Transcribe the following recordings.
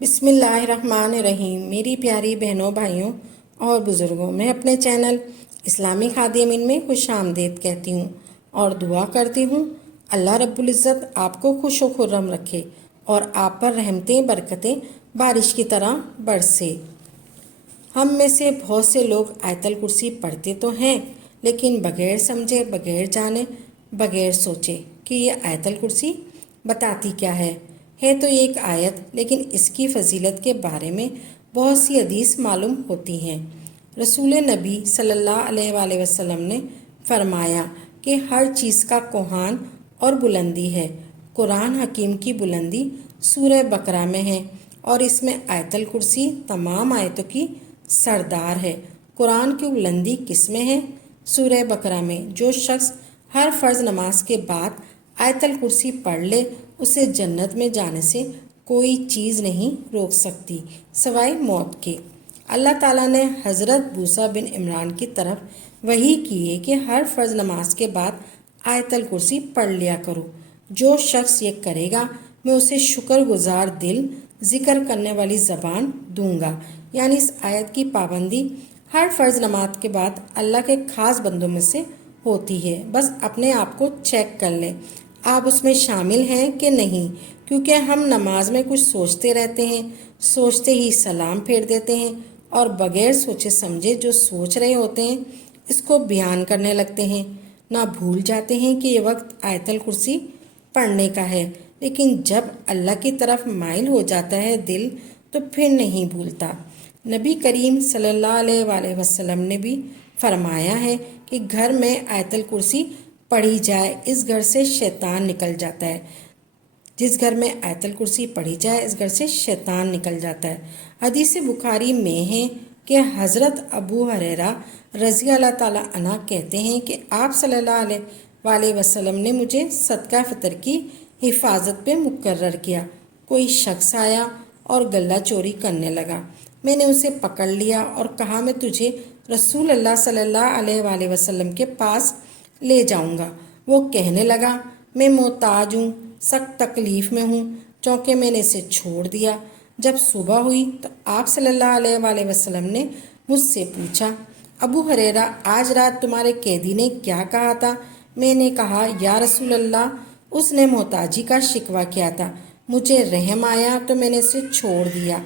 بسم اللہ الرحمن الرحیم۔ میری پیاری بہنوں، بھائیوں اور بزرگوں، میں اپنے چینل اسلامی خادمین میں خوش آمدید کہتی ہوں اور دعا کرتی ہوں اللہ رب العزت آپ کو خوش و خرم رکھے اور آپ پر رحمتیں برکتیں بارش کی طرح برسے۔ ہم میں سے بہت سے لوگ آیت الکرسی پڑھتے تو ہیں، لیکن بغیر سمجھے، بغیر جانے، بغیر سوچے کہ یہ آیت الکرسی بتاتی کیا ہے تو یہ ایک آیت، لیکن اس کی فضیلت کے بارے میں بہت سی حدیث معلوم ہوتی ہیں۔ رسول نبی صلی اللہ علیہ وآلہ وسلم نے فرمایا کہ ہر چیز کا کوہان اور بلندی ہے۔ قرآن حکیم کی بلندی سورہ بقرہ میں ہے اور اس میں آیت الکرسی تمام آیتوں کی سردار ہے۔ قرآن کی بلندی کس میں ہے؟ سورہ بقرہ میں۔ جو شخص ہر فرض نماز کے بعد آیت الکرسی پڑھ لے، اسے جنت میں جانے سے کوئی چیز نہیں روک سکتی سوائے موت کے۔ اللہ تعالیٰ نے حضرت موسیٰ بن عمران کی طرف وحی کی ہے کہ ہر فرض نماز کے بعد آیت الکرسی پڑھ لیا کرو۔ جو شخص یہ کرے گا، میں اسے شکر گزار دل، ذکر کرنے والی زبان دوں گا۔ یعنی اس آیت کی پابندی ہر فرض نماز کے بعد اللہ کے خاص بندوں میں سے ہوتی ہے۔ بس اپنے آپ کو چیک کر لیں، آپ اس میں شامل ہیں کہ نہیں، کیونکہ ہم نماز میں کچھ سوچتے رہتے ہیں، سوچتے ہی سلام پھیر دیتے ہیں اور بغیر سوچے سمجھے جو سوچ رہے ہوتے ہیں اس کو بیان کرنے لگتے ہیں۔ نہ بھول جاتے ہیں کہ یہ وقت آیت الکرسی پڑھنے کا ہے، لیکن جب اللہ کی طرف مائل ہو جاتا ہے دل تو پھر نہیں بھولتا۔ نبی کریم صلی اللہ علیہ وآلہ وسلم نے بھی فرمایا ہے کہ گھر میں آیت الکرسی پڑھی جائے، اس گھر سے شیطان نکل جاتا ہے۔ جس گھر میں آیت الکرسی پڑھی جائے، اس گھر سے شیطان نکل جاتا ہے۔ حدیث بخاری میں ہے کہ حضرت ابو ہریرہ رضی اللہ تعالیٰ عنہ کہتے ہیں کہ آپ صلی اللہ علیہ وآلہ وسلم نے مجھے صدقہ فطر کی حفاظت پہ مقرر کیا۔ کوئی شخص آیا اور غلہ چوری کرنے لگا۔ میں نے اسے پکڑ لیا اور کہا میں تجھے رسول اللہ صلی اللہ علیہ وآلہ وسلم کے پاس لے جاؤں گا۔ وہ کہنے لگا میں محتاج ہوں، سخت تکلیف میں ہوں، چونکہ میں نے اسے چھوڑ دیا۔ جب صبح ہوئی تو آپ صلی اللہ علیہ وآلہ وسلم نے مجھ سے پوچھا ابو ہریرہ آج رات تمہارے قیدی نے کیا کہا تھا؟ میں نے کہا یا رسول اللہ، اس نے محتاجی کا شکوہ کیا تھا، مجھے رحم آیا تو میں نے اسے چھوڑ دیا۔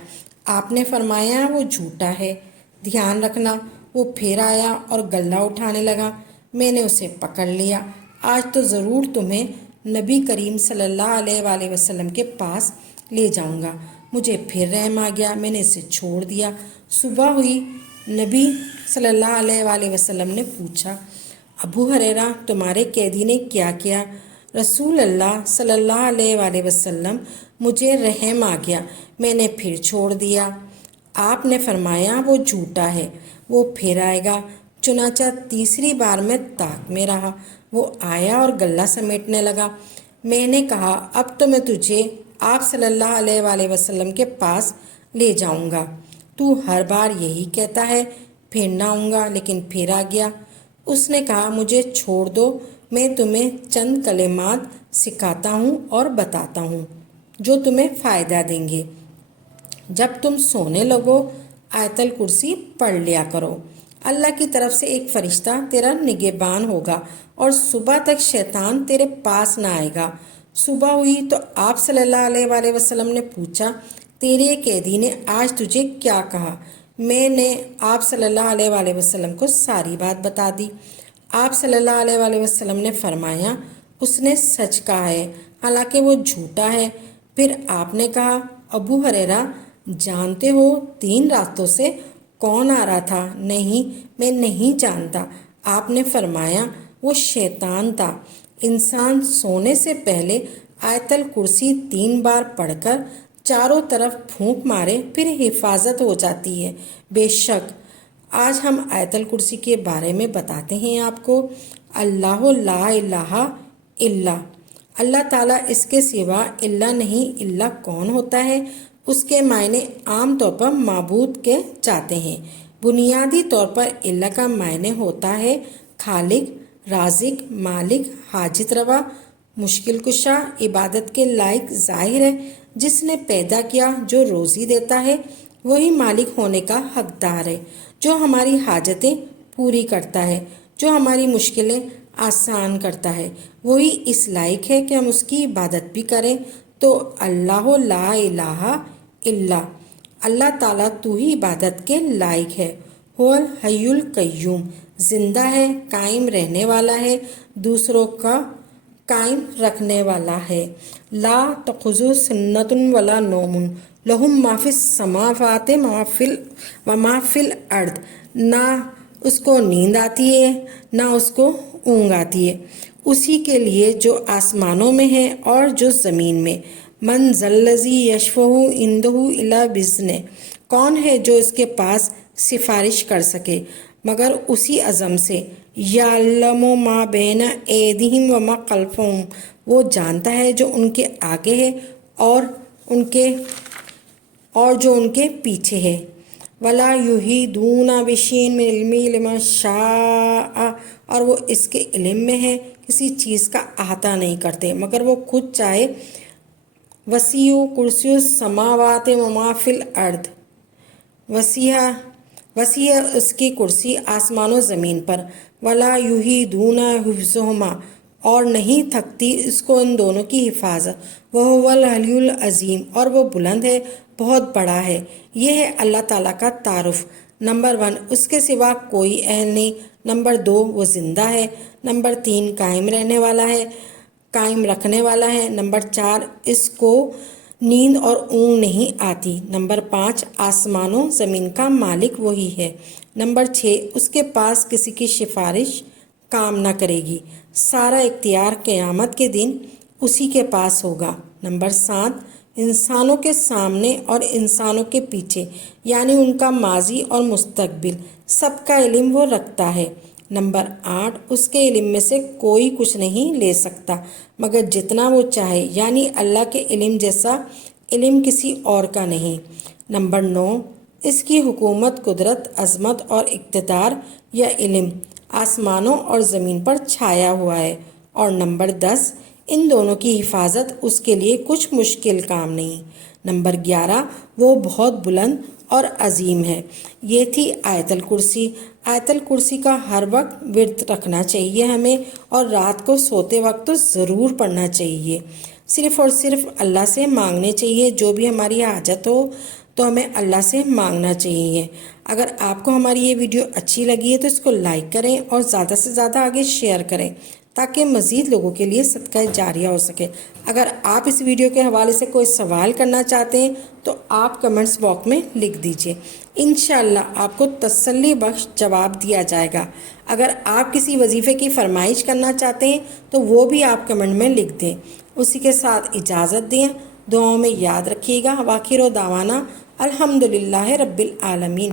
آپ نے فرمایا وہ جھوٹا ہے، دھیان رکھنا۔ وہ پھر آیا اور غلہ اٹھانے لگا، میں نے اسے پکڑ لیا۔ آج تو ضرور تمہیں نبی کریم صلی اللہ علیہ وآلہ وسلم کے پاس لے جاؤں گا۔ مجھے پھر رحم آ گیا، میں نے اسے چھوڑ دیا۔ صبح ہوئی، نبی صلی اللہ علیہ وآلہ وسلم نے پوچھا ابو ہریرہ تمہارے قیدی نے کیا کیا؟ رسول اللہ صلی اللہ علیہ وآلہ وسلم مجھے رحم آ گیا، میں نے پھر چھوڑ دیا۔ آپ نے فرمایا وہ جھوٹا ہے، وہ پھر آئے گا۔ چنانچہ تیسری بار میں طاق میں رہا، وہ آیا اور غلہ سمیٹنے لگا۔ میں نے کہا اب تو میں تجھے آپ صلی اللہ علیہ وآلہ وسلم کے پاس لے جاؤں گا، تو ہر بار یہی کہتا ہے پھر نہ آؤں گا، لیکن پھر آ گیا۔ اس نے کہا مجھے چھوڑ دو، میں تمہیں چند کلمات سکھاتا ہوں اور بتاتا ہوں جو تمہیں فائدہ دیں گے۔ جب تم سونے لگو آیت الکرسی پڑھ لیا کرو۔ اللہ کی طرف سے ایک فرشتہ تیرا نگہبان ہوگا اور صبح تک شیطان تیرے پاس نہ آئے گا۔ صبح ہوئی تو آپ صلی اللہ علیہ وآلہ وسلم نے پوچھا تیرے قیدی نے آج تجھے کیا کہا؟ میں نے آپ صلی اللہ علیہ وآلہ وسلم کو ساری بات بتا دی۔ آپ صلی اللہ علیہ وآلہ وسلم نے فرمایا اس نے سچ کہا ہے، حالانکہ وہ جھوٹا ہے۔ پھر آپ نے کہا ابو ہریرہ جانتے ہو 3 راستوں سے کون آ رہا تھا؟ نہیں، میں نہیں جانتا۔ آپ نے فرمایا وہ شیطان تھا۔ انسان سونے سے پہلے آیت الکرسی 3 بار پڑھ کر چاروں طرف پھونک مارے پھر حفاظت ہو جاتی ہے۔ بے شک آج ہم آیت الکرسی کے بارے میں بتاتے ہیں آپ کو۔ اللہ لا الہ الا، اللہ تعالیٰ اس کے سوا اللہ نہیں، اللہ کون ہوتا ہے؟ اس کے معنی عام طور پر معبود کے جاتے ہیں۔ بنیادی طور پر اللہ کا معنی ہوتا ہے خالق، رازق، مالک، حاجت روا، مشکل کشا، عبادت کے لائق۔ ظاہر ہے جس نے پیدا کیا، جو روزی دیتا ہے، وہی مالک ہونے کا حقدار ہے، جو ہماری حاجتیں پوری کرتا ہے، جو ہماری مشکلیں آسان کرتا ہے، وہی اس لائق ہے کہ ہم اس کی عبادت بھی کریں۔ تو اللہ لا الہ الا اللہ تعالیٰ تو ہی عبادت کے لائق ہے۔ هو الحی القیوم، زندہ ہے، قائم رہنے والا ہے، دوسروں کا قائم رکھنے والا ہے۔ لا تأخذہ سنۃ ولا نوم لہ ما فی السماوات وما فی الارض، نہ اس کو نیند آتی ہے نہ اس کو اونگ آتی ہے، اسی کے لیے جو آسمانوں میں ہے اور جو زمین میں۔ من ذا الذی یشفع عندہ الا بإذنہ، کون ہے جو اس کے پاس سفارش کر سکے مگر اسی عزم سے۔ یعلم ما بین ایدیہم وما خلفہم، وہ جانتا ہے جو ان کے آگے ہے اور جو ان کے پیچھے ہے۔ ولا یحیطون بشیء من علمہ الا بما شاء، اور وہ اس کے علم میں ہے، کسی چیز کا احاطہ نہیں کرتے مگر وہ خود چاہے۔ وسیع کرسی السماوات وما فی الارض، وسیع اس کی کرسی آسمان و زمین پر۔ ولا یحیطون حفظہما، اور نہیں تھکتی اس کو ان دونوں کی حفاظت۔ وہو العلی العظیم، اور وہ بلند ہے، بہت بڑا ہے۔ یہ ہے اللہ تعالیٰ کا تعارف۔ نمبر 1، اس کے سوا کوئی اہل نہیں۔ نمبر 2، وہ زندہ ہے۔ نمبر 3، قائم رہنے والا ہے، قائم رکھنے والا ہے۔ نمبر 4، اس کو نیند اور اونگ نہیں آتی۔ نمبر 5، آسمانوں زمین کا مالک وہی ہے۔ نمبر 6، اس کے پاس کسی کی سفارش کام نہ کرے گی، سارا اختیار قیامت کے دن اسی کے پاس ہوگا۔ نمبر 7، انسانوں کے سامنے اور انسانوں کے پیچھے، یعنی ان کا ماضی اور مستقبل، سب کا علم وہ رکھتا ہے۔ نمبر 8، اس کے علم میں سے کوئی کچھ نہیں لے سکتا مگر جتنا وہ چاہے، یعنی اللہ کے علم جیسا علم کسی اور کا نہیں۔ نمبر 9، اس کی حکومت، قدرت، عظمت اور اقتدار یا علم آسمانوں اور زمین پر چھایا ہوا ہے۔ اور نمبر 10، ان دونوں کی حفاظت اس کے لیے کچھ مشکل کام نہیں۔ نمبر 11، وہ بہت بلند اور عظیم ہے۔ یہ تھی آیت الکرسی۔ آیت الکرسی کا ہر وقت ورد رکھنا چاہیے ہمیں، اور رات کو سوتے وقت تو ضرور پڑھنا چاہیے۔ صرف اور صرف اللہ سے مانگنے چاہیے، جو بھی ہماری حاجت ہو تو ہمیں اللہ سے مانگنا چاہیے۔ اگر آپ کو ہماری یہ ویڈیو اچھی لگی ہے تو اس کو لائک کریں اور زیادہ سے زیادہ آگے شیئر کریں تاکہ مزید لوگوں کے لیے صدقہ جاریہ ہو سکے۔ اگر آپ اس ویڈیو کے حوالے سے کوئی سوال کرنا چاہتے ہیں تو آپ کمنٹس باکس میں لکھ دیجئے، انشاءاللہ آپ کو تسلی بخش جواب دیا جائے گا۔ اگر آپ کسی وظیفے کی فرمائش کرنا چاہتے ہیں تو وہ بھی آپ کمنٹ میں لکھ دیں۔ اسی کے ساتھ اجازت دیں، دعاؤں میں یاد رکھیے گا۔ وآخر دعوانا الحمدللہ رب العالمین۔